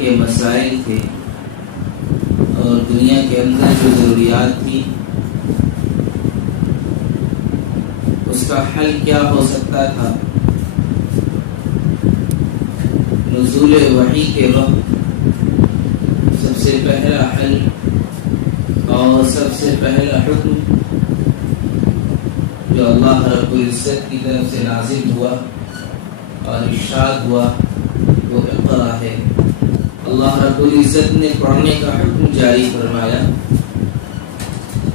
کے مسائل تھے اور دنیا کے اندر جو ضروریات تھی اس کا حل کیا ہو سکتا تھا، نزول وحی کے وقت سب سے پہلا حل اور سب سے پہلا حکم جو اللہ رب العزت کی طرف سے نازل ہوا اور ارشاد ہوا وہ اقرا ہے۔ اللہ رب العزت نے پڑھنے کا حکم جاری فرمایا،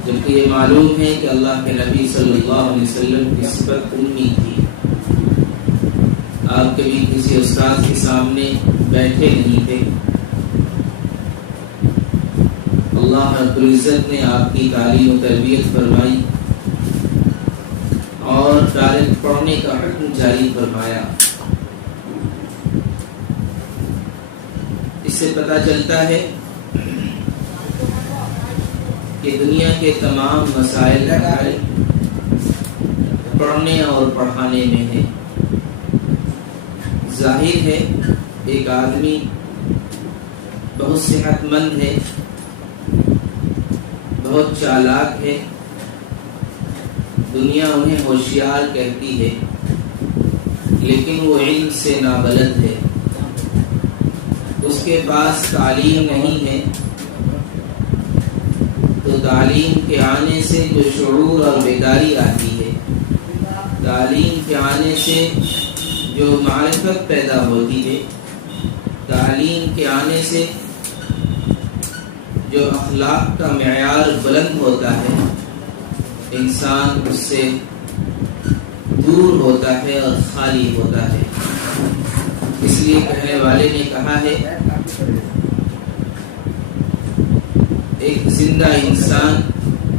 جبکہ یہ معلوم ہے کہ اللہ کے نبی صلی اللہ علیہ وسلم کی صفت امی تھی۔ آپ کبھی کسی استاد کے سامنے بیٹھے نہیں تھے، اللہ رب العزت نے آپ کی تعلیم و تربیت فرمائی اور ڈائریکٹ پڑھنے کا حکم جاری فرمایا۔ اس سے پتہ چلتا ہے کہ دنیا کے تمام مسائل پڑھنے اور پڑھانے میں ہے۔ ظاہر ہے ایک آدمی بہت صحت مند ہے، بہت چالاک ہے، دنیا انہیں ہوشیار کہتی ہے، لیکن وہ علم سے نابلد ہے، اس کے پاس تعلیم نہیں ہے۔ تو تعلیم کے آنے سے جو شعور اور بیداری آتی ہے، تعلیم کے آنے سے جو معرفت پیدا ہوتی ہے، تعلیم کے آنے سے جو اخلاق کا معیار بلند ہوتا ہے، انسان اس سے دور ہوتا ہے اور خالی ہوتا ہے۔ اس لیے کہنے والے نے کہا ہے ایک زندہ انسان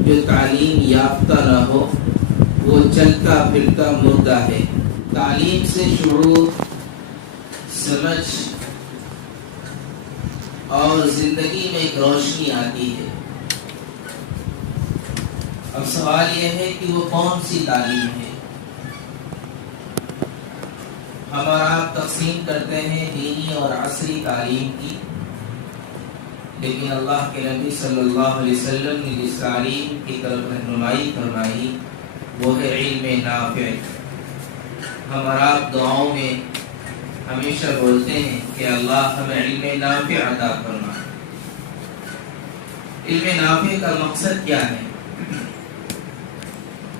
جو تعلیم یافتہ نہ ہو وہ چلتا پھرتا مردہ ہے۔ تعلیم سے شعور، سمجھ اور زندگی میں ایک روشنی آتی ہے۔ اب سوال یہ ہے کہ وہ کون سی تعلیم ہے؟ ہم اور آپ تقسیم کرتے ہیں دینی اور عصری تعلیم کی، لیکن اللہ کے نبی صلی اللہ علیہ وسلم نے جس تعلیم کی طرف رہنمائی فرمائی وہ ہے علم نافع۔ ہم اور آپ دعاؤں میں ہمیشہ بولتے ہیں کہ اللہ ہمیں علم نافع عطا فرما۔ علم نافع کا مقصد کیا ہے؟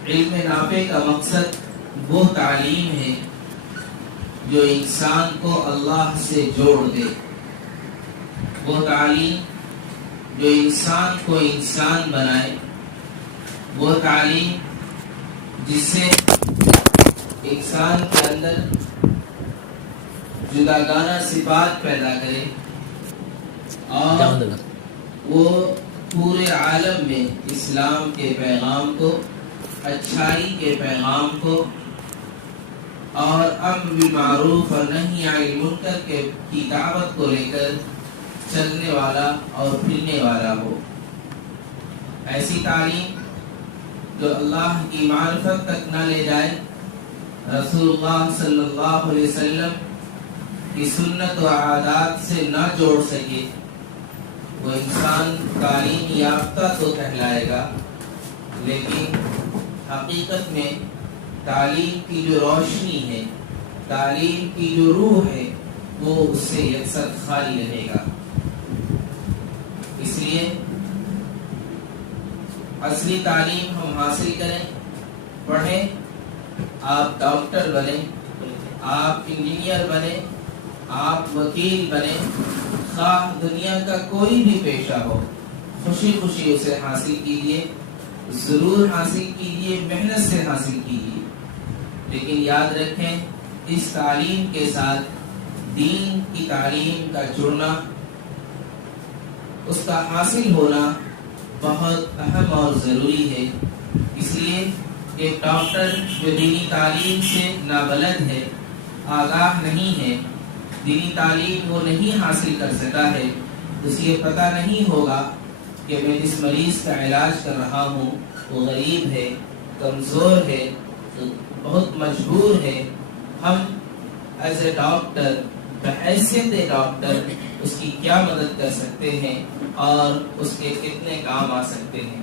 علم نافع کا مقصد وہ تعلیم ہے جو انسان کو اللہ سے جوڑ دے، وہ تعلیم جو انسان کو انسان بنائے، وہ تعلیم جس سے انسان کے اندر جداگانہ صفات پیدا کرے اور وہ پورے عالم میں اسلام کے پیغام کو، اچھائی کے پیغام کو اور امر بالمعروف اور نہی عن المنکر کی دعوت کو لے کر چلنے والا اور پھرنے والا ہو۔ ایسی تعلیم جو اللہ کی معرفت تک نہ لے جائے، رسول اللہ صلی اللہ علیہ وسلم کی سنت و عادات سے نہ جوڑ سکے، وہ انسان تعلیم یافتہ تو کہلائے گا، لیکن حقیقت میں تعلیم کی جو روشنی ہے، تعلیم کی جو روح ہے، وہ اس سے یکسر خالی رہے گا۔ اس لیے اصلی تعلیم ہم حاصل کریں، پڑھیں، آپ ڈاکٹر بنیں، آپ انجینئر بنیں، آپ وکیل بنیں، خواہ دنیا کا کوئی بھی پیشہ ہو، خوشی خوشی اسے حاصل کیجیے، ضرور حاصل کیجیے، محنت سے حاصل کیجیے، لیکن یاد رکھیں اس تعلیم کے ساتھ دین کی تعلیم کا جڑنا، اس کا حاصل ہونا بہت اہم اور ضروری ہے۔ اس لیے ایک ڈاکٹر جو دینی تعلیم سے نابلد ہے، آگاہ نہیں ہے، دینی تعلیم وہ نہیں حاصل کر سکا ہے، اسے پتہ نہیں ہوگا کہ میں جس مریض کا علاج کر رہا ہوں وہ غریب ہے، کمزور ہے، بہت مجبور ہے۔ ہم ایز اے ڈاکٹر بحیثیت ڈاکٹر اس کی کیا مدد کر سکتے ہیں اور اس کے کتنے کام آ سکتے ہیں۔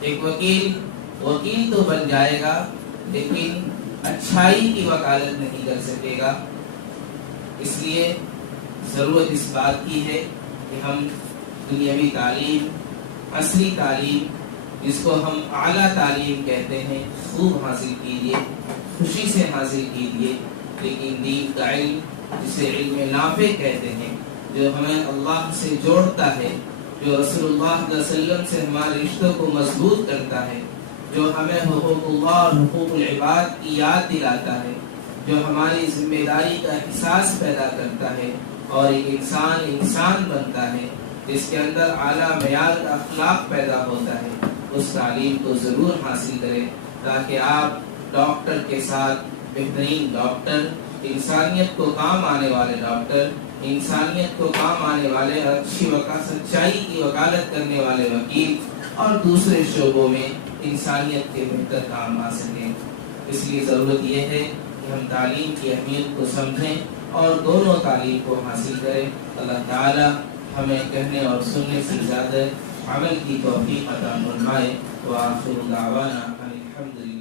ایک وکیل تو بن جائے گا لیکن اچھائی کی وکالت نہیں کر سکے گا۔ اس لیے ضرورت اس بات کی ہے کہ ہم دنیاوی تعلیم، عصری تعلیم، جس کو ہم اعلیٰ تعلیم کہتے ہیں، خوب حاصل کیجیے، خوشی سے حاصل کیجیے، لیکن دین کا علم جسے علم نافع کہتے ہیں، جو ہمیں اللہ سے جوڑتا ہے، جو رسول اللہ صلی اللہ علیہ وسلم سے ہمارے رشتوں کو مضبوط کرتا ہے، جو ہمیں حقوق اللہ اور حقوق العباد کی یاد دلاتا ہے، جو ہماری ذمہ داری کا احساس پیدا کرتا ہے اور ایک انسان بنتا ہے جس کے اندر اعلیٰ معیار کا اخلاق پیدا ہوتا ہے، اس تعلیم کو ضرور حاصل کریں تاکہ آپ ڈاکٹر کے ساتھ بہترین ڈاکٹر، انسانیت کو کام آنے والے ڈاکٹر، انسانیت کو کام آنے والے، اچھی سچائی کی وکالت کرنے والے وکیل اور دوسرے شعبوں میں انسانیت کے بہتر کام آ سکیں۔ اس لیے ضرورت یہ ہے کہ ہم تعلیم کی اہمیت کو سمجھیں اور دونوں تعلیم کو حاصل کریں۔ اللہ تعالی ہمیں کہنے اور سننے سے زیادہ عمل کی توفیق عطا فرمائے۔ وآخر دعوانا الحمدللہ۔